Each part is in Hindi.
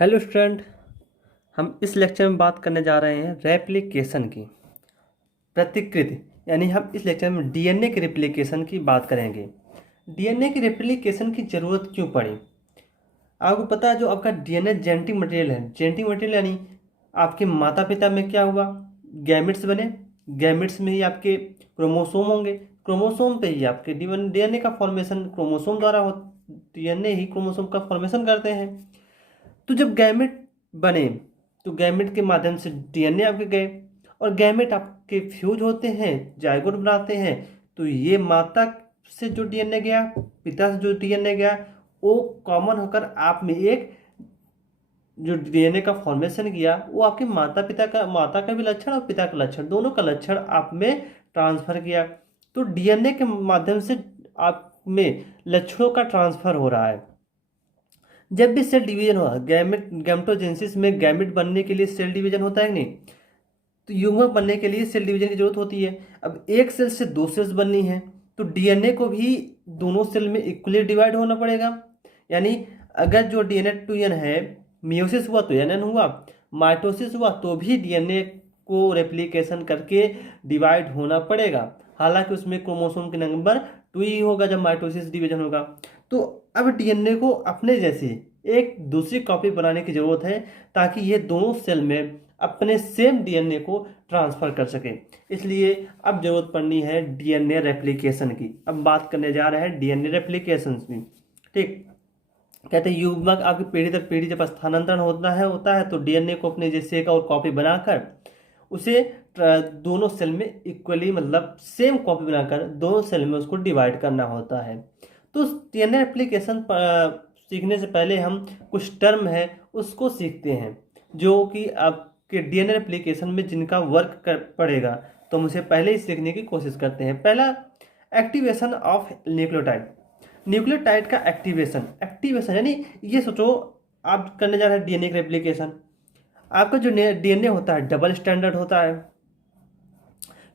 Hello student. हम इस लेक्चर में बात करने जा रहे हैं रेप्लिकेशन की प्रतिकृति। यानी हम इस लेक्चर में डीएनए के रेप्लिकेशन की बात करेंगे। डीएनए की रेप्लिकेशन की ज़रूरत क्यों पड़ी? आपको पता है, जो आपका डीएनए जेनेटिक मटेरियल है, जेनेटिक मटेरियल यानी आपके माता पिता में क्या हुआ, गैमेट्स बने, गैमेट्स में ही आपके क्रोमोसोम होंगे, क्रोमोसोम पे ही आपके डीएनए का फॉर्मेशन क्रोमोसोम द्वारा हो, डीएनए ही क्रोमोसोम का फॉर्मेशन करते हैं। तो जब गैमेट बने तो गैमेट के माध्यम से डीएनए आपके गए और गैमेट आपके फ्यूज होते हैं, जाइगोट बनाते हैं। तो ये माता से जो डीएनए गया, पिता से जो डीएनए गया, वो कॉमन होकर आप में एक जो डीएनए का फॉर्मेशन किया, वो आपके माता का भी लक्षण और पिता का लक्षण, दोनों का लक्षण आप में ट्रांसफर किया। तो डीएनए के माध्यम से आप में लक्षणों का ट्रांसफर हो रहा है। जब भी सेल डिवीजन हुआ, गैमेटोजेनेसिस में गैमेट बनने के लिए सेल डिवीजन होता है कि नहीं, तो युग्मक बनने के लिए सेल डिवीजन की जरूरत होती है। अब एक सेल से दो सेल्स बननी है तो डीएनए को भी दोनों सेल में इक्वली डिवाइड होना पड़ेगा। यानी अगर जो डीएनए टू एन है, मियोसिस हुआ तो एन हुआ, माइटोसिस हुआ तो भी डीएनए को रेप्लिकेशन करके डिवाइड होना पड़ेगा। हालांकि उसमें क्रोमोसोम के नंबर 2 ही होगा जब माइटोसिस डिवीजन होगा। तो अब डीएनए को अपने जैसी एक दूसरी कॉपी बनाने की जरूरत है ताकि ये दोनों सेल में अपने सेम डीएनए को ट्रांसफर कर सके। इसलिए अब जरूरत पड़नी है डीएनए रेप्लिकेशन की। अब बात करने जा रहे हैं डीएनए रेप्लिकेशन की। ठीक, कहते हैं युग्मक आपकी पीढ़ी दर पीढ़ी जब स्थानांतरण होता है तो डीएनए को अपने जैसे एक और कॉपी बनाकर उसे दोनों सेल में इक्वली, मतलब सेम कॉपी बनाकर दोनों सेल में उसको डिवाइड करना होता है। तो डीएनए एप्लीकेशन सीखने से पहले हम कुछ टर्म है उसको सीखते हैं, जो कि आपके डीएनए एप्लीकेशन में जिनका वर्क पड़ेगा, तो हम उसे पहले ही सीखने की कोशिश करते हैं। पहला, एक्टिवेशन ऑफ न्यूक्लियोटाइड। न्यूक्लियोटाइड का एक्टिवेशन यानी ये सोचो, आप करने जा रहे हैं डीएनए का रेप्लिकेशन। आपका जो डीएनए होता है डबल स्टैंडर्ड होता है,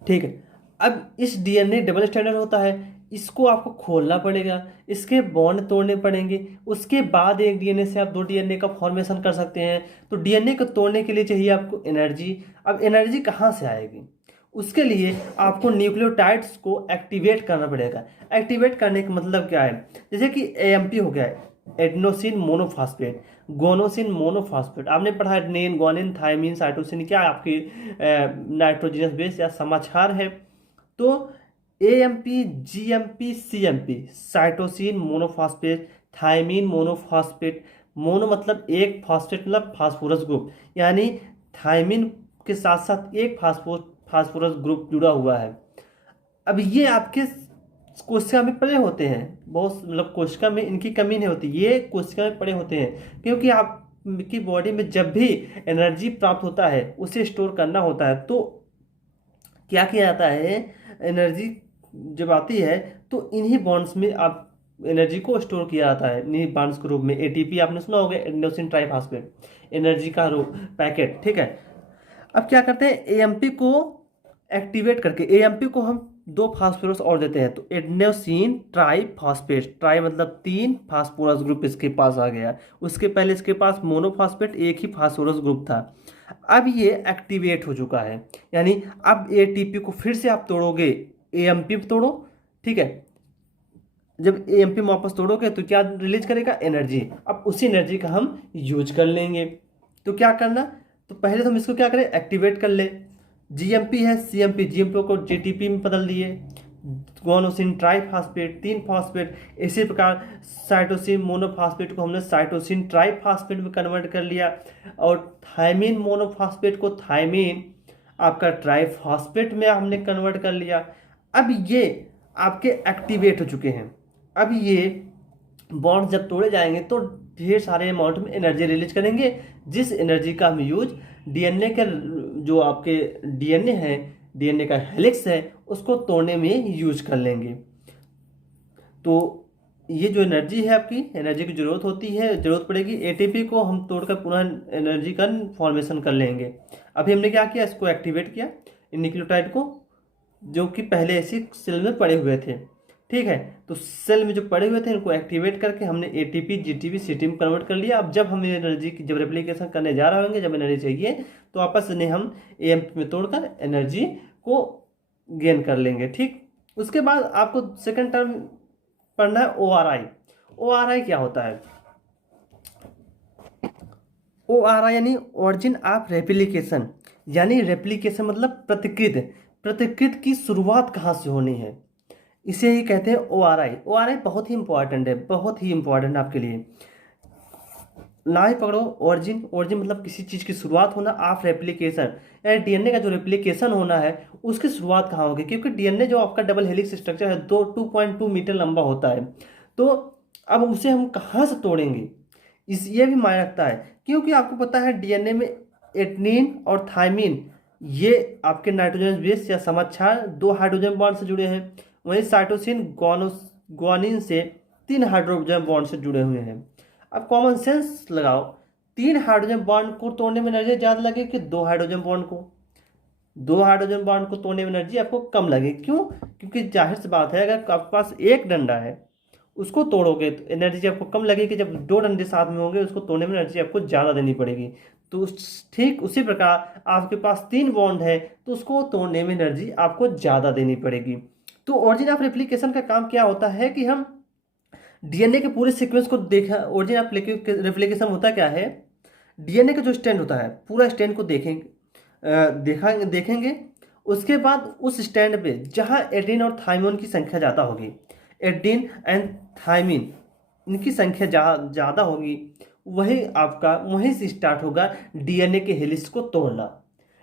ठीक है। अब इस डीएनए डबल स्टैंडर्ड होता है, इसको आपको खोलना पड़ेगा, इसके बॉन्ड तोड़ने पड़ेंगे, उसके बाद एक डीएनए से आप दो डीएनए का फॉर्मेशन कर सकते हैं। तो डीएनए को तोड़ने के लिए चाहिए आपको एनर्जी। अब एनर्जी कहाँ से आएगी? उसके लिए आपको न्यूक्लियोटाइड्स को एक्टिवेट करना पड़ेगा। एक्टिवेट करने का मतलब क्या है? जैसे कि एएमपी हो गया, एडेनोसिन मोनोफॉस्फेट, गोनोसिन मोनोफॉस्फेट, आपने पढ़ा एडेनिन, ग्वानिन, थायमिन, साइटोसिन, क्या आपकी नाइट्रोजनस बेस या समाचार है। तो AMP, GMP, CMP, cytosine monophosphate, thymine monophosphate. Mono मतलब एक, फॉस्फेट मतलब फास्फोरस ग्रुप, यानी थायमिन के साथ साथ एक फास्फोरस ग्रुप जुड़ा हुआ है। अब ये आपके कोशिका में पड़े होते हैं, बहुत मतलब कोशिका में इनकी कमी नहीं होती, ये कोशिका में पड़े होते हैं, क्योंकि आपकी बॉडी में जब भी एनर्जी प्राप्त होता है उसे स्टोर करना होता है। तो क्या किया जाता है, एनर्जी जब आती है तो इन्हीं बॉन्ड्स में आप एनर्जी को स्टोर किया जाता है, इन्हीं बॉन्ड्स के रूप में। एटीपी आपने सुना होगा, एडेनोसिन ट्राइफॉस्फेट, एनर्जी का पैकेट, ठीक है। अब क्या करते हैं, एएमपी को एक्टिवेट करके एएमपी को हम दो फास्फोरस और देते हैं, तो एडेनोसिन ट्राइफॉस्फेट, ट्राई मतलब तीन, फास्फोरस ग्रुप इसके पास आ गया। उसके पहले इसके पास मोनोफॉस्फेट एक ही फास्फोरस ग्रुप था। अब ये एक्टिवेट हो चुका है, यानी अब एटीपी को फिर से आप तोड़ोगे, एएमपी तोड़ो, ठीक है। जब एएमपी में वापस तोड़ोगे तो क्या रिलीज करेगा? एनर्जी। अब उसी एनर्जी का हम यूज कर लेंगे। तो क्या करना, तो पहले तो हम इसको क्या करें, एक्टिवेट कर ले। जीएमपी है, सीएमपी, जीएमपी को जीटीपी में बदल दिए, गोनोसिन ट्राइफॉस्फेट, तीन फॉस्फेट। इसी प्रकार साइटोसिन मोनोफॉस्फेट को हमने साइटोसिन ट्राइफॉस्फेट में कन्वर्ट कर लिया, और थायमिन मोनोफॉस्फेट को थायमिन आपका ट्राइफॉस्फेट में हमने कन्वर्ट कर लिया। अब ये आपके एक्टिवेट हो चुके हैं। अब ये बॉन्ड जब तोड़े जाएंगे तो ढेर सारे अमाउंट में एनर्जी रिलीज करेंगे, जिस एनर्जी का हम यूज डीएनए के, जो आपके डीएनए है, डीएनए का हेलिक्स है, उसको तोड़ने में यूज कर लेंगे। तो ये जो एनर्जी है, आपकी एनर्जी की जरूरत होती है, जरूरत पड़ेगी, एटीपी को हम तोड़कर पुनः एनर्जी का फॉर्मेशन कर लेंगे। अभी हमने क्या किया, इसको एक्टिवेट किया, इन न्यूक्लियोटाइड को, जो कि पहले ऐसी सेल में पड़े हुए थे, ठीक है। तो सेल में जो पड़े हुए थे इनको एक्टिवेट करके हमने एटीपी जीटीपी सीटी में कन्वर्ट कर लिया। अब जब हम एनर्जी की जब रेप्लिकेशन करने जा रहे होंगे, जब एनर्जी चाहिए, तो आपस में हम एएमपी में तोड़कर एनर्जी को गेन कर लेंगे। ठीक, उसके बाद आपको सेकंड टर्म पढ़ना है ओआरआई। ओआरआई क्या होता है? ओआरआई यानी ऑरिजिन ऑफ रेप्लिकेशन, यानी रेप्लिकेशन मतलब प्रतिकृत। प्रतिकृत की शुरुआत कहाँ से होनी है, इसे ही कहते हैं ओआरआई। ओआरआई बहुत ही इंपॉर्टेंट है, बहुत ही इंपॉर्टेंट आपके लिए। ना ही पकड़ो, ओरिजिन। ओरिजिन मतलब किसी चीज़ की शुरुआत होना। ऑफ रेप्लिकेशन यानी डीएनए का जो रेप्लिकेशन होना है उसकी शुरुआत कहाँ होगी, क्योंकि डीएनए जो आपका डबल हेलिक्स स्ट्रक्चर है 2.2 मीटर लंबा होता है। तो अब उसे हम कहाँ से तोड़ेंगे, इस ये भी मायने रखता है, क्योंकि आपको पता है डीएनए में एडेनिन और थाइमिन ये आपके नाइट्रोजन बेस या समाक्षार 2 हाइड्रोजन बॉन्ड से जुड़े हैं। वहीं साइटोसिन ग्वानिन से 3 हाइड्रोजन बॉन्ड से जुड़े हुए हैं। अब कॉमन सेंस लगाओ, 3 हाइड्रोजन बॉन्ड को तोड़ने में एनर्जी ज़्यादा लगे कि 2 हाइड्रोजन बॉन्ड को? 2 हाइड्रोजन बॉन्ड को तोड़ने में एनर्जी आपको कम लगे। क्यों? क्योंकि जाहिर सी बात है, अगर आपके पास एक डंडा है उसको तोड़ोगे तो एनर्जी आपको कम लगेगी, जब 2 डंडे साथ में होंगे उसको तोड़ने में एनर्जी आपको ज़्यादा देनी पड़ेगी। तो ठीक उसी प्रकार आपके पास 3 बॉन्ड है तो उसको तोड़ने में एनर्जी आपको ज़्यादा देनी पड़ेगी। तो ऑरिजिन ऑफ रेप्लिकेशन का काम क्या होता है कि हम डीएनए के पूरे सीक्वेंस को देखा। ओरिजिन ऑफ रेप्लिकेशन होता क्या है, डीएनए का जो स्टैंड होता है पूरा स्टैंड को देखेंगे। उसके बाद उस स्टैंड पे जहाँ एडेनिन और थाइमिन की संख्या ज़्यादा होगी, एडेनिन एंड थाइमिन इनकी संख्या ज़्यादा होगी, वहीं से स्टार्ट होगा डीएनए के हेलिक्स को तोड़ना।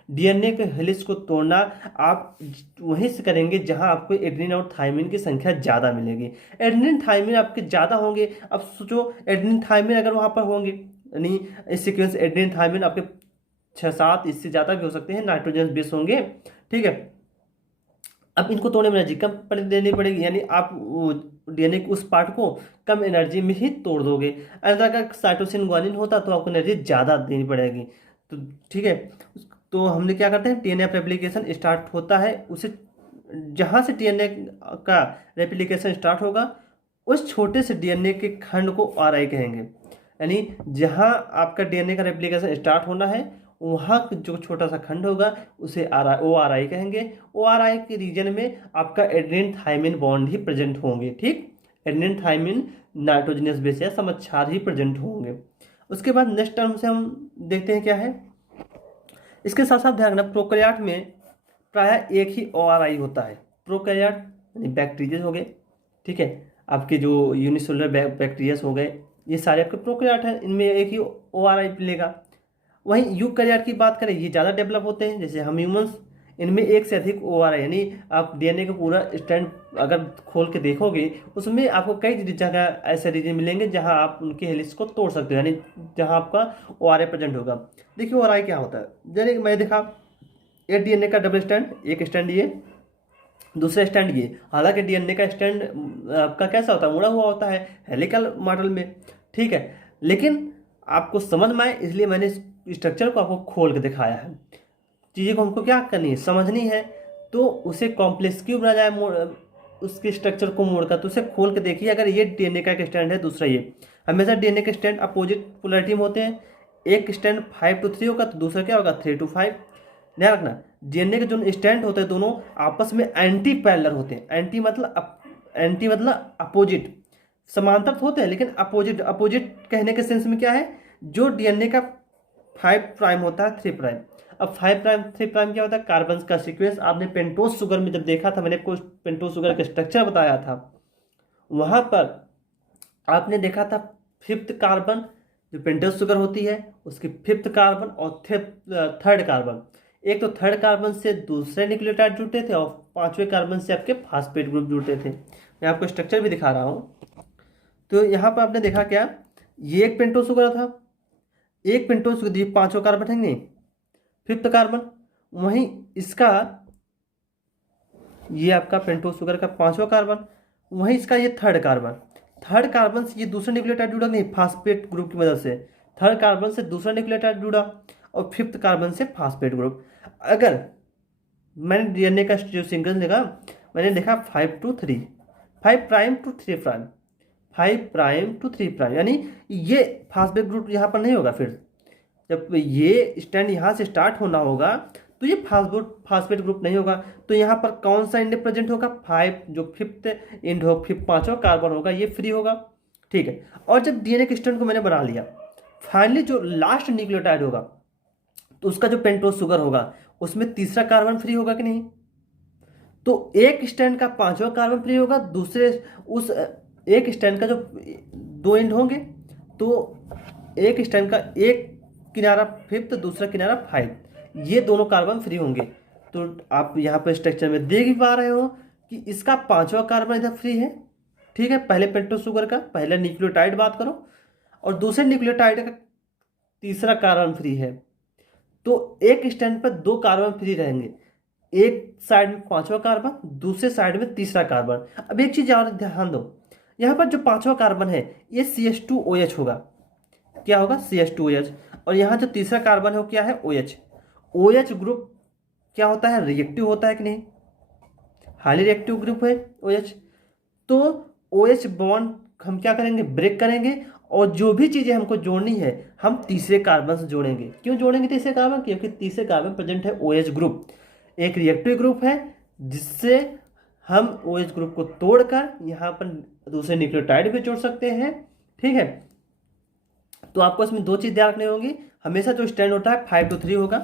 डीएनए के हेलिक्स को तोड़ना आप वहीं से करेंगे जहां आपको एडेनिन और थाइमिन की संख्या ज़्यादा मिलेगी। एडेनिन थाइमिन आपके ज़्यादा होंगे। अब सोचो, एडेनिन थाइमिन अगर वहां पर होंगे, यानी इस सीक्वेंस एडेनिन थाइमिन आपके 6-7 इससे ज़्यादा भी हो सकते हैं नाइट्रोजन बेस होंगे। ठीक है, अब इनको तोड़ने में एनर्जी कम देनी पड़ेगी, यानी आप डीएनए के उस पार्ट को कम एनर्जी में ही तोड़ दोगे। अगर साइटोसिन ग्वानिन होता तो आपको एनर्जी ज़्यादा देनी पड़ेगी। तो ठीक है, तो हमने क्या करते हैं, डीएनए रेप्लिकेशन स्टार्ट होता है, उसे जहाँ से डीएनए का रेप्लिकेशन स्टार्ट होगा उस छोटे से डीएनए के खंड को आरआई कहेंगे। यानी जहाँ आपका डीएनए का रेप्लिकेशन स्टार्ट होना है वहाँ जो छोटा सा खंड होगा उसे ओआरआई कहेंगे। ओआरआई के रीजन में आपका एडेनिन थाइमिन बॉन्ड ही प्रेजेंट होंगे। ठीक, एडेनिन थाइमिन नाइट्रोजनस बेस या समाक्षार ही प्रेजेंट होंगे। उसके बाद नेक्स्ट टर्म से हम देखते हैं क्या है। इसके साथ साथ ध्यान रखना, प्रोकैरियोट में प्रायः एक ही ओआरआई होता है। प्रोकैरियोट यानी बैक्टीरिया हो गए, ठीक है, आपके जो यूनिसेलुलर बैक्टीरिया हो गए, ये सारे आपके प्रोकैरियोट हैं, इनमें एक ही ओआरआई मिलेगा। वहीं यूकैरियोट की बात करें, ये ज़्यादा डेवलप होते हैं, जैसे हम ह्यूमंस, इनमें एक से अधिक ओआरआई, यानी आप डीएनए का पूरा स्टैंड अगर खोल के देखोगे उसमें आपको कई जगह ऐसे रीजन मिलेंगे जहां आप उनके हेलिक्स को तोड़ सकते हो, यानी जहां आपका ओआरआई प्रेजेंट होगा। देखिए ओआरआई क्या होता है, जैसे मैं देखा ये डीएनए का डबल स्टैंड, एक स्टैंड ये, दूसरा स्टैंड ये। हालांकि डीएनए का स्टैंड आपका कैसा होता है, मुड़ा हुआ होता है हेलिकल मॉडल में, ठीक है, लेकिन आपको समझ में आए इसलिए मैंने स्ट्रक्चर को आपको खोल के दिखाया है। चीज़ें को हमको क्या करनी है, समझनी है, तो उसे कॉम्प्लेक्स क्यों बना जाए उसके स्ट्रक्चर को मोड़कर, तो उसे खोल के देखिए। अगर ये डीएनए का एक स्टैंड है, दूसरा ये, हमेशा डीएनए के स्टैंड अपोजिट पोलैरिटी में होते हैं। एक स्टैंड 5 to 3 होगा तो दूसरा क्या होगा 3 to 5। ध्यान रखना, डीएनए के जो स्टैंड होते हैं दोनों आपस में एंटी पैरेलल होते हैं। एंटी मतलब अपोजिट, समांतर होते हैं लेकिन अपोजिट। अपोजिट कहने के सेंस में क्या है, जो डीएनए का 5 प्राइम होता है 3 प्राइम। अब 5 प्राइम 3 प्राइम क्या होता है, कार्बन का सीक्वेंस। आपने पेंटोज शुगर में जब देखा था, मैंने आपको पेंटोज शुगर का स्ट्रक्चर बताया था, वहां पर आपने देखा था 5th कार्बन जो पेंटोज शुगर होती है उसकी 5th कार्बन और 3rd कार्बन, एक तो 3rd कार्बन से दूसरे न्यूक्लियोटाइड जुड़ते थे और 5वें कार्बन से आपके फास्फेट ग्रुप जुड़ते थे। मैं आपको स्ट्रक्चर भी दिखा रहा हूँ। तो यहाँ पर आपने देखा क्या, ये एक पेंटोज शुगर था, एक पेंटोज शुगर 5वां कार्बन है नहीं, 5th कार्बन, वहीं इसका ये आपका पेंटोज शुगर का 5वां कार्बन, वहीं इसका ये 3rd कार्बन। 3rd कार्बन से ये दूसरा न्यूक्लियोटाइड जुड़ा नहीं, फास्फेट ग्रुप की मदद से 3rd कार्बन से दूसरा न्यूक्लियोटाइड जुड़ा और 5th कार्बन से फास्फेट ग्रुप। अगर मैंने डीएनए का जो सिंगल देखा, मैंने देखा 5 to 3, 5 prime to 3 prime, 5 prime to 3 prime, यानी ये फास्फेट ग्रुप यहाँ पर नहीं होगा। फिर जब ये स्टैंड यहाँ से स्टार्ट होना होगा तो ये फास्फेट ग्रुप नहीं होगा। तो यहाँ पर कौन सा एंड प्रेजेंट होगा? 5, जो फिफ्थ एंड हो, फिफ्थ पांचवा कार्बन होगा, ये फ्री होगा। ठीक है, और जब डीएनए के स्टैंड को मैंने बना लिया, फाइनली जो लास्ट न्यूक्लियोटाइड होगा तो उसका जो पेंटोज शुगर होगा उसमें तीसरा कार्बन फ्री होगा कि नहीं? तो एक स्टैंड का पांचवा कार्बन फ्री होगा, दूसरे उस एक स्टैंड का जो 2 एंड होंगे तो एक स्टैंड का एक किनारा फिफ्थ, दूसरा किनारा 5, ये दोनों कार्बन फ्री होंगे। तो आप यहाँ पर स्ट्रक्चर में देख भी पा रहे हो कि इसका पांचवा कार्बन इधर फ्री है। ठीक है, पहले पेंटोज शुगर का पहले न्यूक्लियोटाइड बात करो, और दूसरे न्यूक्लियोटाइड का तीसरा कार्बन फ्री है। तो एक स्टैंड पर 2 कार्बन फ्री रहेंगे, एक साइड में पांचवा कार्बन, दूसरे साइड में तीसरा कार्बन। अब एक चीज और ध्यान दो, यहाँ पर जो पांचवा कार्बन है ये CH2OH होगा। क्या होगा? CH2OH। और यहाँ जो तीसरा कार्बन है वो क्या है? OH। OH ग्रुप क्या होता है? रिएक्टिव होता है कि नहीं? हाईली रिएक्टिव ग्रुप है OH। तो OH बॉन्ड हम क्या करेंगे? ब्रेक करेंगे, और जो भी चीज़ें हमको जोड़नी है हम तीसरे कार्बन से जोड़ेंगे। क्यों जोड़ेंगे तीसरे कार्बन? क्योंकि तीसरे कार्बन प्रेजेंट है OH ग्रुप, एक रिएक्टिव ग्रुप है, जिससे हम OH ग्रुप को तोड़कर यहाँ पर दूसरे न्यूक्लियोटाइड भी जोड़ सकते हैं। ठीक है, तो आपको इसमें 2 चीज़ ध्यान रखनी होंगी। हमेशा जो स्टैंड होता है 5 to 3 होगा।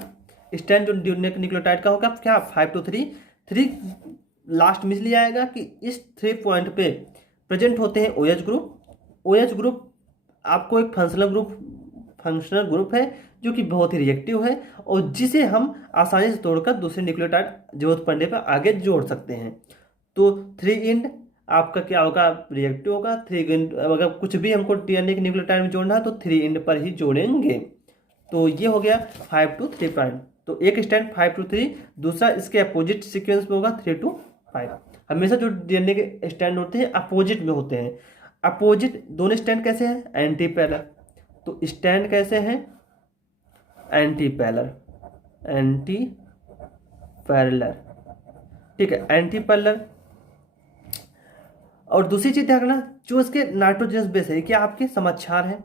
स्टैंड जो न्यूक्लियोटाइड का होगा क्या? 5 to 3। 3 लास्ट में इसलिए आएगा कि इस 3 पॉइंट पे प्रेजेंट होते हैं OH ग्रुप। OH ग्रुप आपको एक फंक्शनल ग्रुप है जो कि बहुत ही रिएक्टिव है, और जिसे हम आसानी से तोड़कर दूसरे न्यूक्लियोटाइड जरूरत पड़ने पर आगे जोड़ सकते हैं। तो 3 इंड आपका क्या होगा? रिएक्टिव होगा। 3 इंड अगर कुछ भी हमको डीएनए के न्यूक्लियोटाइड में जोड़ना है तो 3 इंड पर ही जोड़ेंगे। तो ये हो गया 5 to 3 प्राइम। तो एक स्टैंड 5 to 3, दूसरा इसके अपोजिट सीक्वेंस में होगा 3 to 5। हमेशा जो डीएनए के स्टैंड होते हैं अपोजिट में होते हैं। अपोजिट दोनों स्टैंड कैसे हैं? Anti parallel. तो स्टैंड कैसे हैं? Anti parallel, anti parallel. ठीक है, एंटी पैरेलल। और दूसरी चीज ध्यान रखना, जो इसके नाइट्रोजनस बेस है, क्या आपके समाक्षार है?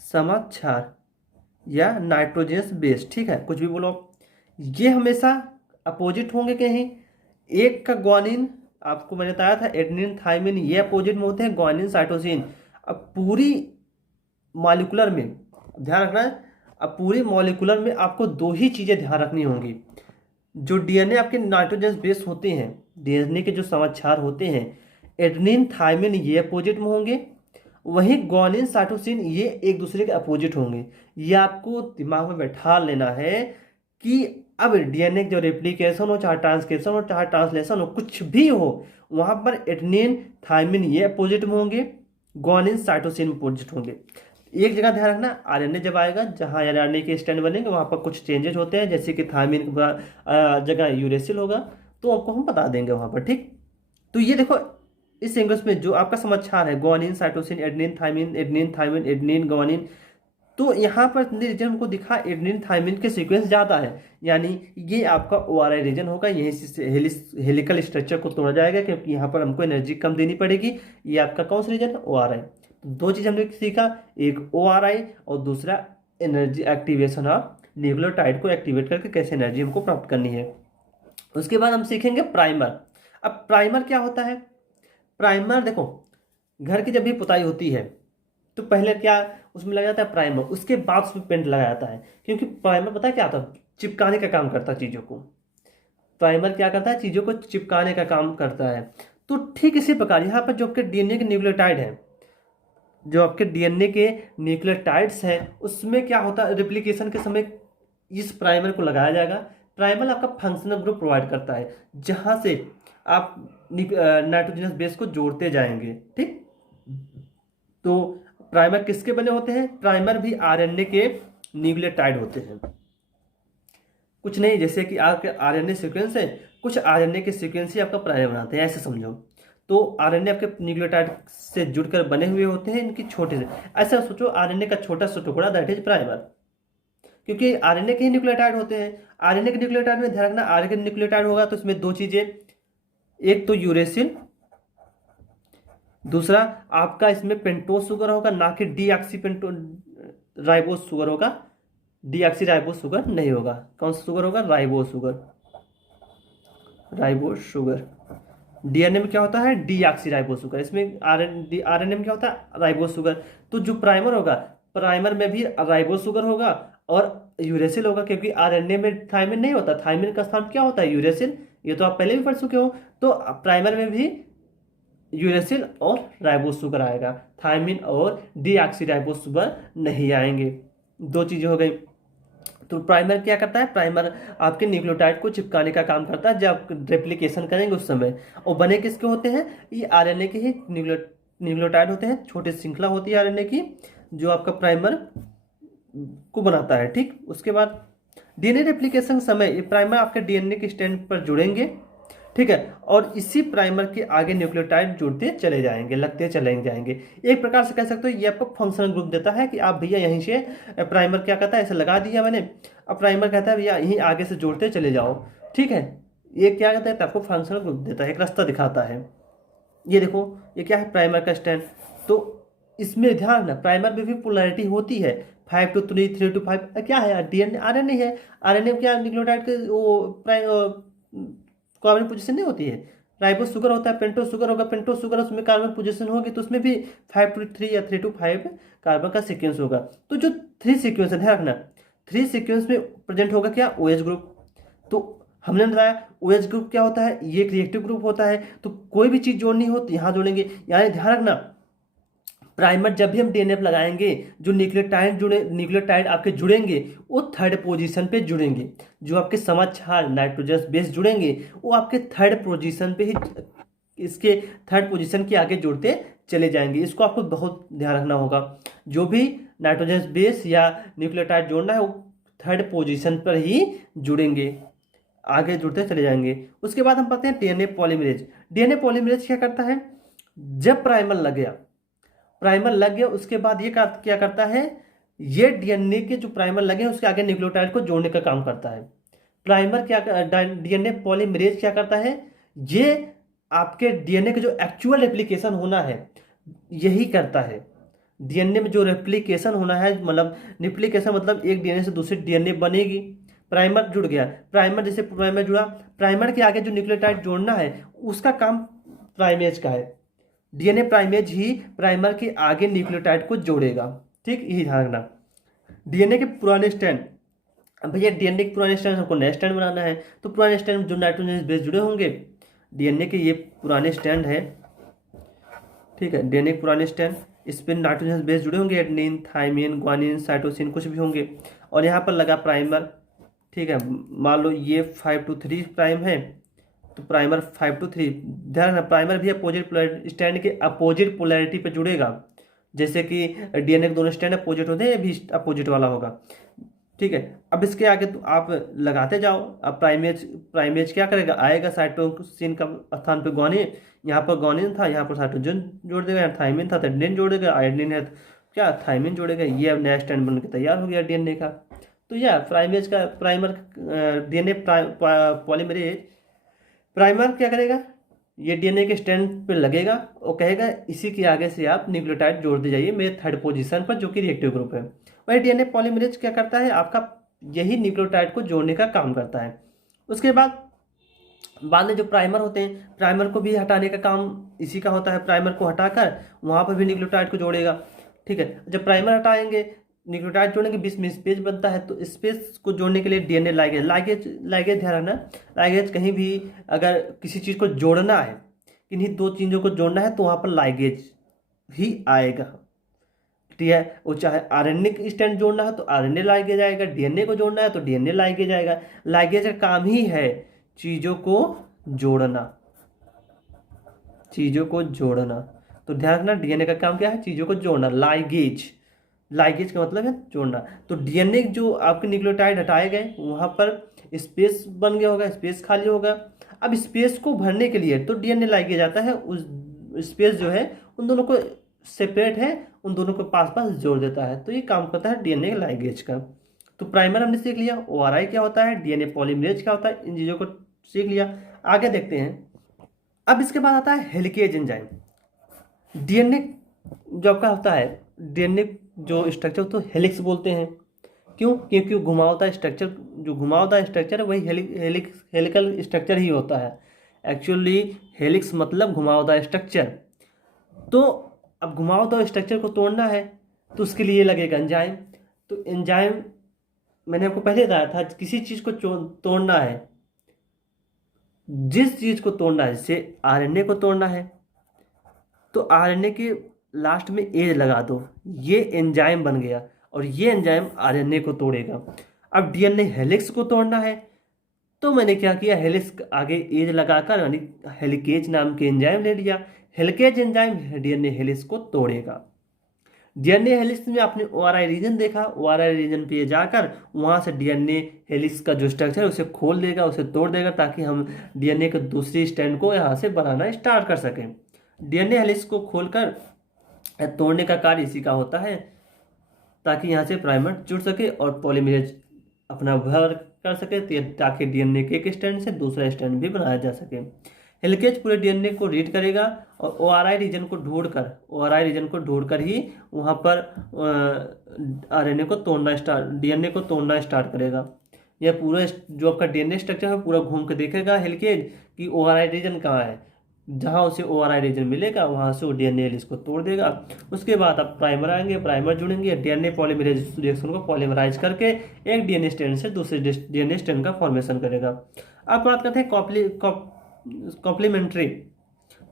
समाक्षार या नाइट्रोजनस बेस, ठीक है, कुछ भी बोलो। ये हमेशा अपोजिट होंगे कहीं। एक का ग्वानिन, आपको मैंने बताया था एडेनिन थाइमिन, ये अपोजिट में होते हैं, ग्वानिन साइटोसिन। अब पूरी मॉलिक्यूलर में ध्यान रखना है, अब पूरी मॉलिक्यूलर में आपको 2 ही चीज़ें ध्यान रखनी होंगी। जो डीएनए आपके नाइट्रोजनस बेस होते हैं, डीएनए के जो समाक्षार होते हैं, एडेनिन थाइमिन ये अपोजिट में होंगे, वहीं ग्वानिन साइटोसिन ये एक दूसरे के अपोजिट होंगे। ये आपको दिमाग में बैठा लेना है कि अब डीएनए जो रेप्लिकेशन हो, चाहे ट्रांसक्रिप्शन हो, चाहे ट्रांसलेशन हो, कुछ भी हो, वहां पर एडेनिन थाइमिन ये अपोजिट में होंगे, ग्वानिन साइटोसिन अपोजिट होंगे। एक जगह ध्यान रखना, आरएनए जब आएगा, जहां आरएनए के स्टैंड बनेंगे वहां पर कुछ चेंजेस होते हैं, जैसे कि थाइमिन जगह यूरेसिल होगा, तो आपको हम बता देंगे वहां पर। ठीक, तो ये देखो इस सीक्वेंस में जो आपका समाक्षार है, guanine cytosine adenine thymine, adenine thymine, adenine guanine, तो यहाँ पर रीजन हमको दिखा एडेनिन थाइमिन के सीक्वेंस ज़्यादा है, यानी ये आपका ORI रीजन होगा। यहीं से हेलिकल स्ट्रक्चर को तोड़ा जाएगा, क्योंकि यहाँ पर हमको एनर्जी कम देनी पड़ेगी। ये आपका कौन सा रीजन है? ORI। तो 2 चीज़ हमने सीखा, एक ORI और दूसरा एनर्जी एक्टिवेशन ऑफ न्यूक्लियोटाइड को एक्टिवेट करके कैसे एनर्जी हमको प्राप्त करनी है। उसके बाद हम सीखेंगे प्राइमर। अब प्राइमर क्या होता है? प्राइमर देखो, घर की जब भी पुताई होती है तो पहले क्या उसमें लगा जाता है? प्राइमर। उसके बाद उसमें पेंट लगाया जाता है, क्योंकि प्राइमर पता है क्या होता है? चिपकाने का काम करता है चीज़ों को। प्राइमर क्या करता है? चीज़ों को चिपकाने का काम करता है। तो ठीक इसी प्रकार यहाँ पर जो आपके डीएनए के न्यूक्लियोटाइड है, जो आपके डीएनए के न्यूक्लियोटाइड्स हैं, उसमें क्या होता है? रिप्लिकेशन के समय इस प्राइमर को लगाया जाएगा। प्राइमर आपका फंक्शनल ग्रुप प्रोवाइड करता है, जहाँ से आप नाइट्रोजनस बेस को जोड़ते जाएंगे। ठीक, तो प्राइमर किसके बने होते हैं? प्राइमर भी आरएनए के न्यूक्लियोटाइड होते हैं। कुछ नहीं, जैसे कि आपके आरएनए सीक्वेंस है, कुछ आरएनए के सीक्वेंस ही आपका प्राइमर बनाते हैं, ऐसे समझो। तो आरएनए आपके न्यूक्लियोटाइड से जुड़कर बने हुए होते हैं, इनकी छोटे से, ऐसा सोचो आरएनए का छोटा सा टुकड़ा, दैट इज प्राइमर, क्योंकि आरएनए के ही न्यूक्लियोटाइड होते हैं। आरएनए के न्यूक्लियोटाइड में ध्यान रखना, आरएनए के न्यूक्लियोटाइड होगा तो इसमें 2 चीजें, एक तो यूरेसिल दूसरा आपका इसमें पेंटोज शुगर होगा, ना कि डीऑक्सी पेंटो राइबोज शुगर होगा। डीऑक्सी राइबोज शुगर नहीं होगा। कौन सा शुगर होगा? Ribose sugar. Ribose sugar. DNA में क्या होता है? Deoxy ribose sugar. इसमें आरएनए में क्या होता है? Ribose sugar. तो जो प्राइमर होगा, प्राइमर में भी राइबोज शुगर होगा और यूरेसिल होगा, क्योंकि आरएनए में थायमिन नहीं होता। थायमिन का स्थान क्या होता है? यूरेसिल। ये तो आप पहले भी पढ़ चुके हो। तो प्राइमर में भी यूरेसिल और राइबोज शुगर आएगा, थायमिन और डीऑक्सी राइबोज शुगर नहीं आएंगे। दो चीजें हो गई। तो प्राइमर क्या करता है? प्राइमर आपके न्यूक्लियोटाइड को चिपकाने का काम करता है जब आप रेप्लिकेशन करेंगे उस समय। और बने किसके होते हैं? ये आरएनए के ही न्यूक्लियोटाइड होते हैं। छोटी श्रृंखला होती है आरएनए की, जो आपका प्राइमर को बनाता है। ठीक, उसके बाद डीएनए रेप्लिकेशन समय ये प्राइमर आपके डीएनए के स्ट्रैंड पर जुड़ेंगे। ठीक है, और इसी प्राइमर के आगे न्यूक्लियोटाइड जुड़ते चले जाएंगे, लगते चले जाएंगे। एक प्रकार से कह सकते हो ये आपको फंक्शनल ग्रुप देता है कि आप भैया यहीं से प्राइमर क्या कहता है, ऐसे लगा दिया मैंने, अब प्राइमर कहता है भैया यहीं आगे से जोड़ते चले जाओ। ठीक है, ये क्या कहता है? आपको फंक्शनल ग्रुप देता है, एक रास्ता दिखाता है। ये देखो, ये क्या है? प्राइमर का स्टैंड। तो इसमें ध्यान रखना, प्राइमर में भी पोलैरिटी होती है, 5 to 3, 3 to 5। क्या है यार? डीएनए आरएनए है। आरएनए में क्या न्यूक्लियोटाइड के वो कार्बन पोजीशन नहीं होती है। राइबोज शुगर होता है, पेंटोज शुगर होगा, पेंटोज शुगर उसमें कार्बन पोजीशन होगी, तो उसमें भी 5 to 3 या 3 to 5 कार्बन का सीक्वेंस होगा। तो जो 3 सीक्वेंस है, ध्यान रखना, 3 सीक्वेंस में प्रेजेंट होगा क्या? OH group. तो हमने बताया OH ग्रुप क्या होता है? ये एक रिएक्टिव ग्रुप होता है। तो कोई भी चीज जोड़नी हो तो यहाँ जोड़ेंगे। यानी ध्यान रखना, प्राइमर जब भी हम डीएनए पे लगाएंगे, जो न्यूक्लियोटाइड आपके जुड़ेंगे वो थर्ड पोजीशन पे जुड़ेंगे। जो आपके समाचार नाइट्रोजन बेस जुड़ेंगे वो आपके थर्ड पोजीशन पे ही, इसके थर्ड पोजीशन के आगे जुड़ते चले जाएंगे। इसको आपको बहुत ध्यान रखना होगा। जो भी नाइट्रोजन बेस या न्यूक्लियोटाइड जोड़ना है वो थर्ड पोजीशन पर ही जुड़ेंगे, आगे जुड़ते चले जाएंगे। उसके बाद हम पढ़ते हैं डीएनए पॉलीमरेज। डीएनए पॉलीमरेज क्या करता है? जब प्राइमर लग गया उसके बाद ये क्या करता है? ये डीएनए के जो प्राइमर लगे उसके आगे न्यूक्लियोटाइड को जोड़ने का काम करता है। प्राइमर क्या, डीएनए पॉलीमरेज क्या करता है? ये आपके डीएनए का जो एक्चुअल रेप्लिकेशन होना है यही करता है। डीएनए में जो रेप्लिकेशन होना है, मतलब रेप्लिकेशन मतलब एक डीएनए से दूसरे डीएनए बनेगी। प्राइमर जुड़ गया, प्राइमर जैसे प्राइमर जुड़ा, प्राइमर के आगे जो न्यूक्लियोटाइड जोड़ना है उसका काम प्राइमेज का है। डीएनए प्राइमेज ही प्राइमर के आगे न्यूक्लियोटाइड को जोड़ेगा। ठीक, यही ध्यान रखना। डीएनए के पुराने स्ट्रैंड, अब भैया डीएनए के पुराने स्ट्रैंड हमको नया स्ट्रैंड बनाना है, तो पुराने स्ट्रैंड में जो नाइट्रोजन बेस जुड़े होंगे, डीएनए के ये पुराने स्ट्रैंड है। ठीक है, डीएनए के पुराने स्ट्रैंड, इस पर नाइट्रोजन बेस जुड़े होंगे, एडेनिन, थाइमिन, ग्वानिन, साइटोसिन कुछ भी होंगे, और यहाँ पर लगा प्राइमर। ठीक है, मान लो ये 5 to 3 प्राइम है, तो प्राइमर 5 to 3। ध्यान रखना, प्राइमर भी अपोजिट स्टैंड के अपोजिट पोलैरिटी पे जुड़ेगा। जैसे कि डीएनए के दोनों स्टैंड अपोजिट होते हैं, ये भी अपोजिट वाला होगा। ठीक है, अब इसके आगे तो आप लगाते जाओ। अब प्राइमेज क्या करेगा? आएगा साइटोसिन का स्थान पे ग्वानिन, यहाँ पर ग्वानिन था, यहाँ पर साइटोसिन जोड़ देगा, यहाँ थाइमिन था तो एडेनिन जोड़ देगा, आयोडीन है तो क्या थाइमिन जोड़ेगा। ये अब नया स्टैंड बन के तैयार हो गया डीएनए का। तो यह प्राइमर डीएनए पॉलीमरेज प्राइमर क्या करेगा? ये डीएनए के स्ट्रैंड पे लगेगा और कहेगा इसी के आगे से आप न्यूक्लियोटाइड जोड़ते जाइए मेरे थर्ड पोजीशन पर, जो कि रिएक्टिव ग्रुप है। वही डीएनए पॉलीमरेज क्या करता है? आपका यही न्यूक्लियोटाइड को जोड़ने का काम करता है। उसके बाद में जो प्राइमर होते हैं, प्राइमर को भी हटाने का काम इसी का होता है। प्राइमर को हटाकर वहाँ पर भी न्यूक्लियोटाइड को जोड़ेगा। ठीक है, जब प्राइमर हटाएंगे न्यूक्लियोटाइड जोड़ने के बीच में स्पेस बनता है, तो स्पेस को जोड़ने के लिए डीएनए लाइगेज ध्यान रखना। लाइगेज कहीं भी अगर किसी चीज़ को जोड़ना है, किन्हीं दो चीज़ों को जोड़ना है, तो वहाँ पर लाइगेज ही आएगा। ठीक है, वो चाहे आरएनए स्टैंड जोड़ना है तो आरएनए लाइगेज आएगा, डीएनए को जोड़ना है तो डीएनए लाइगेज आएगा। लाइगेज का काम ही है चीज़ों को जोड़ना, चीज़ों को जोड़ना। तो ध्यान रखना, डीएनए का काम क्या है? चीज़ों को जोड़ना। लाइगेज का मतलब है जोड़ना। तो डीएनए जो आपके न्यूक्लियोटाइड हटाए गए वहाँ पर स्पेस बन गया होगा, स्पेस खाली होगा। अब स्पेस को भरने के लिए तो डीएनए लाइगेज आता है, उस स्पेस जो है उन दोनों को सेपरेट है, उन दोनों को पास पास जोड़ देता है। तो ये काम करता है डीएनए लाइगेज का। तो प्राइमर हमने सीख लिया, ओआरआई क्या होता है, डीएनए पॉलीमरेज क्या होता है, इन चीज़ों को सीख लिया। आगे देखते हैं। अब इसके बाद आता है हेलिकेज एंजाइम। डीएनए जो आपका होता है, डीएनए जो स्ट्रक्चर तो हेलिक्स बोलते हैं। क्यों? क्योंकि घुमावदार स्ट्रक्चर, जो घुमावदार स्ट्रक्चर है वही हेलिकल स्ट्रक्चर ही होता है। एक्चुअली हेलिक्स मतलब घुमावदार स्ट्रक्चर। तो अब घुमावदार स्ट्रक्चर को तोड़ना है तो उसके लिए लगेगा एंजाइम। तो एंजाइम मैंने आपको पहले बताया था, किसी चीज़ को तोड़ना है, जिस चीज़ को तोड़ना है, जैसे आरएनए को तोड़ना है तो आरएनए के लास्ट में ए लगा दो, ये एंजाइम बन गया और ये एंजाइम आरएनए को तोड़ेगा। अब डीएनए हेलिक्स को तोड़ना है तो मैंने क्या किया, हेलिक्स आगे एज लगाकर यानी हेलिकेज नाम के एंजाइम ले लिया। हेलिकेज एंजाइम डीएनए हेलिक्स को तोड़ेगा। डीएनए हेलिक्स में आपने ओआरआई रीजन देखा, ओआरआई रीजन पे जाकर वहाँ से डीएनए हेलिक्स का जो स्ट्रक्चर है उसे खोल देगा, उसे तोड़ देगा, ताकि हम डीएनए के दूसरी स्ट्रैंड को यहाँ से बनाना स्टार्ट कर सकें। डीएनए हेलिक्स को खोलकर तोड़ने का कार्य इसी का होता है, ताकि यहाँ से प्राइमर जुड़ सके और पॉलीमरेज अपना व्यवहार कर सके, ताकि डीएनए के एक स्ट्रैंड से दूसरा स्ट्रैंड भी बनाया जा सके। हेलिकेज पूरे डीएनए को रीड करेगा और ओआरआई रीजन को ढूंढकर ही वहाँ पर आरएनए को तोड़ना डीएनए को तोड़ना स्टार्ट करेगा। यह पूरा जो आपका डीएनए स्ट्रक्चर है पूरा घूम के देखेगा हेलिकेज कि ओआरआई रीजन कहाँ है। जहाँ उसे ओआरआई रीजन मिलेगा वहाँ से वो डीएनए हेलिक्स को तोड़ देगा। उसके बाद अब प्राइमर आएंगे, प्राइमर जुड़ेंगे, डीएनए पॉलीमरेज रिएक्शन को पॉलीमराइज करके एक डीएनए स्ट्रैंड से दूसरे डीएनए स्ट्रैंड का फॉर्मेशन करेगा। अब बात करते हैं कॉम्प्लीमेंट्री,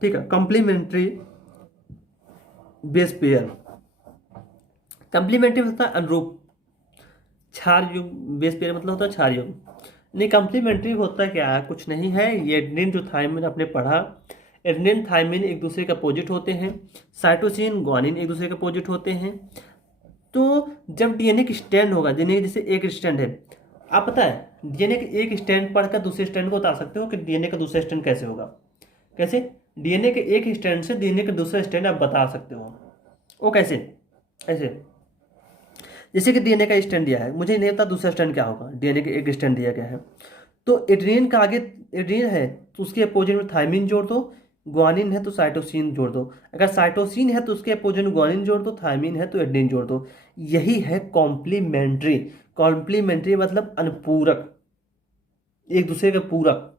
ठीक है, कॉम्प्लीमेंट्री बेस पेयर। कॉम्प्लीमेंट्री होता है अनुरूप, क्षार युग, बेस पेयर मतलब होता है क्षार युग। नहीं, कॉम्प्लीमेंट्री होता क्या है, कुछ नहीं है। ये एडेनिन जो थायमिन आपने पढ़ा, एडेनिन थायमिन एक दूसरे के अपोजिट होते हैं, साइटोसिन ग्वानिन एक दूसरे के अपोजिट होते हैं। तो जब डीएनए की स्ट्रैंड होगा, डीएनए जैसे एक स्ट्रैंड है, आप पता है डीएनए के एक स्ट्रैंड पढ़कर दूसरे स्ट्रैंड को बता सकते हो कि डीएनए का दूसरा स्ट्रैंड कैसे होगा। कैसे? डीएनए के एक स्ट्रैंड से डीएनए का दूसरा स्ट्रैंड आप बता सकते हो। वो कैसे? ऐसे जैसे कि डीएनए का स्ट्रैंड दिया है, मुझे नहीं पता दूसरा स्ट्रैंड क्या होगा, डीएनए के एक स्ट्रैंड दिया गया है तो एडेनिन का आगे एडेनिन है तो उसके अपोजिट में थायमिन जोड़ दो, ग्वानिन है तो साइटोसिन जोड़ दो, अगर साइटोसिन है तो उसके अपोजिट में ग्वानिन जोड़ दो, थायमिन है तो एडेनिन जोड़ दो। यही है कॉम्प्लीमेंट्री। कॉम्प्लीमेंट्री मतलब अनुपूरक, एक दूसरे के पूरक।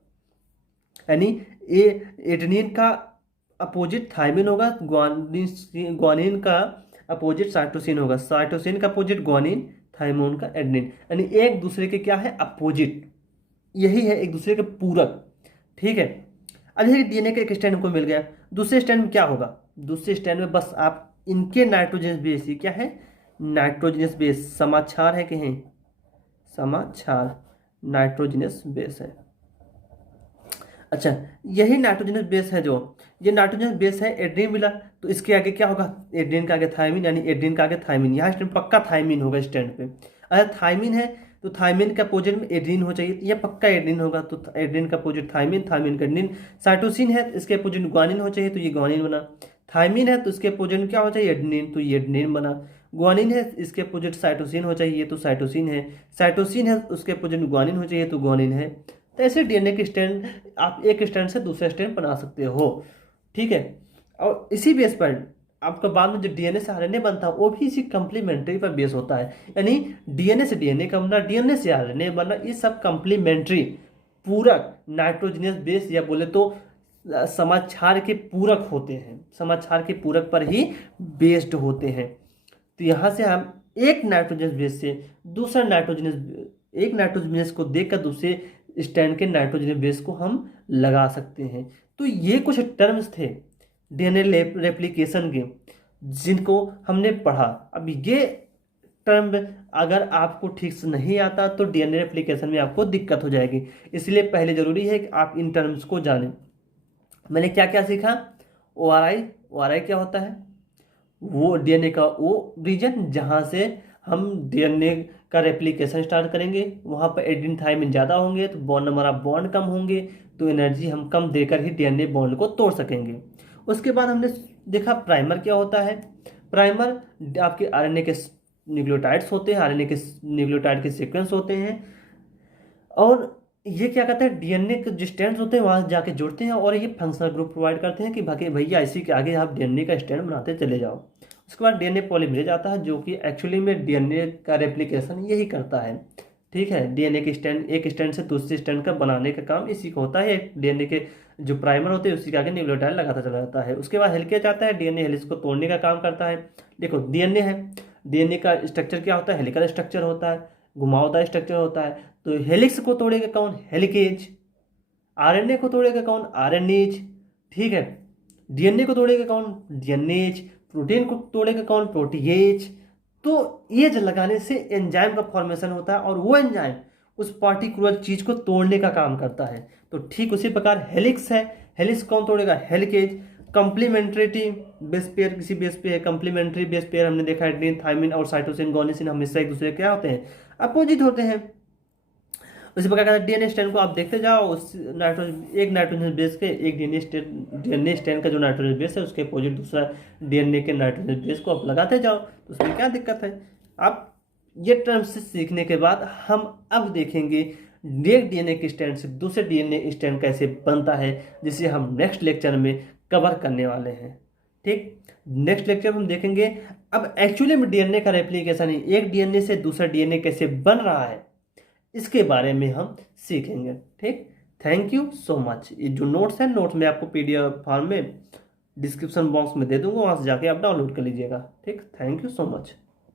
यानी ये एडेनिन का अपोजिट थायमिन होगा, ग्वानिन का अपोजिट साइटोसिन होगा, साइटोसिन का अपोजिट ग्वानिन, थायमिन का एडेनिन, यानी एक दूसरे के क्या है, अपोजिट। यही है एक दूसरे के पूरक, ठीक है। अब जैसे डीएनए का एक स्टैंड हमको मिल गया, दूसरे स्टैंड में क्या होगा, दूसरे स्टैंड में बस आप इनके नाइट्रोजनस बेस, ही क्या है, नाइट्रोजनस बेस, समाक्षार है कि हैं, समाक्षार नाइट्रोजनस बेस है। अच्छा, यही नाइट्रोजनस बेस है, जो ये नाइट्रोजनस बेस है, एडेनिन मिला तो इसके आगे क्या होगा, एडेनिन का आगे थायमिन, यानी एडेनिन का आगे थायमिन, यहाँ स्टैंड पक्का थायमिन होगा स्टैंड पे। अगर थायमिन है तो थायमिन का अपोजिट में एडेनिन हो चाहिए, यह पक्का एडेनिन होगा, तो एडेनिन का अपोजिट थायमिन, थायमिन का एडेनिन। साइटोसिन है तो इसके अपोजिट ग्वानिन हो चाहिए, तो ये ग्वानिन बना। थायमिन है तो इसके अपोजिट में क्या हो चाहिए, एडेनिन, तो ये एडेनिन बना। ग्वानिन है इसके अपोजिट साइटोसिन हो चाहिए, तो साइटोसिन है। साइटोसिन है उसके अपोजिट ग्वानिन हो चाहिए, तो ग्वानिन है। तो ऐसे डीएनए के स्टैंड आप एक स्टैंड से दूसरे स्टैंड बना सकते हो, ठीक है। और इसी बेस पर आपका बाद में जो डीएनए से आरएनए बनता है वो भी इसी कंप्लीमेंट्री पर बेस होता है, यानी डीएनए से डीएनए का बनना, डीएनए से आरएनए बनना, ये सब कंप्लीमेंट्री पूरक नाइट्रोजनस बेस या बोले तो समाक्षार के पूरक होते हैं, समाक्षार के पूरक पर ही बेस्ड होते हैं। तो यहाँ से हम एक नाइट्रोजनस बेस से दूसरा नाइट्रोजनस, एक नाइट्रोजनस को देखकर दूसरे स्टैंड के नाइट्रोजनस बेस को हम लगा सकते हैं। तो ये कुछ टर्म्स थे डीएनए रेप्लिकेशन के जिनको हमने पढ़ा। अब ये टर्म अगर आपको ठीक से नहीं आता तो डीएनए रेप्लिकेशन में आपको दिक्कत हो जाएगी, इसलिए पहले ज़रूरी है कि आप इन टर्म्स को जानें। मैंने क्या क्या सीखा, ओआरआई, ओआरआई क्या होता है, वो डीएनए का वो रीजन जहाँ से हम डीएनए का रेप्लिकेशन स्टार्ट करेंगे, वहाँ पर एडेनिन थायमिन ज़्यादा होंगे तो बॉन्ड नंबर ऑफ बॉन्ड कम होंगे, तो एनर्जी हम कम देकर ही डीएनए बॉन्ड को तोड़ सकेंगे। उसके बाद हमने देखा प्राइमर क्या होता है। प्राइमर आपके आरएनए के न्यूक्लियोटाइड्स होते हैं, आरएनए के न्यूक्लियोटाइड के सीक्वेंस होते हैं, और ये क्या करता है, डीएनए के जो स्ट्रैंड्स होते हैं वहाँ जाके जुड़ते हैं और ये फंक्शनल ग्रुप प्रोवाइड करते हैं कि बाकी भैया इसी के आगे आप डीएनए का स्ट्रैंड बनाते चले जाओ। उसके बाद डीएनए पॉलीमरेज आता है जो कि एक्चुअली में डीएनए का रेप्लिकेशन यही करता है। ठीक है, डीएनए के स्ट्रैंड, एक स्ट्रैंड से दूसरे स्ट्रैंड का बनाने का काम इसी को होता है। डीएनए के जो प्राइमर होते हैं उसी के आगे न्यूक्लियोटाइड लगाता चला जाता है। उसके बाद हेलिकेज आता है, डीएनए हेलिक्स को तोड़ने का काम करता है। देखो डीएनए है, डीएनए का स्ट्रक्चर क्या होता है, हेलिकल स्ट्रक्चर होता है, घुमावदार स्ट्रक्चर होता है। तो हेलिक्स को तोड़ेगा कौन, हेलिकेज। आरएनए को तोड़ेगा कौन, आरएनएज। ठीक है, डीएनए को तोड़ेगा कौन, डीएनएज। प्रोटीन को तोड़ेगा कौन, प्रोटीएज। तो एज लगाने से एंजाइम का फॉर्मेशन होता है और वो एंजाइम उस पार्टिकुलर चीज को तोड़ने का काम करता है। तो ठीक उसी प्रकार हेलिक्स है, हेलिक्स कौन तोड़ेगा, हेलिकेज। कंप्लीमेंट्री बेस पेयर, किसी बेस पे है कंप्लीमेंट्री बेस पेयर, हमने देखा है थायमिन और साइटोसिन गोनिसिन हमेशा एक दूसरे के क्या होते हैं, अपोजिट होते हैं। उसी प्रकार का डीएनए स्ट्रैंड को आप देखते जाओ, उस नाइट्रोजन, एक नाइट्रोजन बेस के एक डीएनए स्ट्रैंड का जो नाइट्रोजन बेस है उसके अपोजिट दूसरा डीएनए के नाइट्रोजन बेस को आप लगाते जाओ, तो उसमें क्या दिक्कत है। आप ये टर्म्स सीखने के बाद हम अब देखेंगे एक डीएनए के स्ट्रैंड से दूसरे डीएनए स्ट्रैंड कैसे बनता है, जिसे हम नेक्स्ट लेक्चर में कवर करने वाले हैं। ठीक, नेक्स्ट लेक्चर में हम देखेंगे अब एक्चुअली में डीएनए का रेप्लिकेशन है, एक डीएनए से दूसरा डीएनए कैसे बन रहा है, इसके बारे में हम सीखेंगे। ठीक, थैंक यू सो मच। ये जो नोट्स है, नोट्स मैं आपको पीडीएफ फॉर्म में डिस्क्रिप्शन बॉक्स में दे दूंगा, वहाँ से जाके आप डाउनलोड कर लीजिएगा। ठीक, थैंक यू सो मच।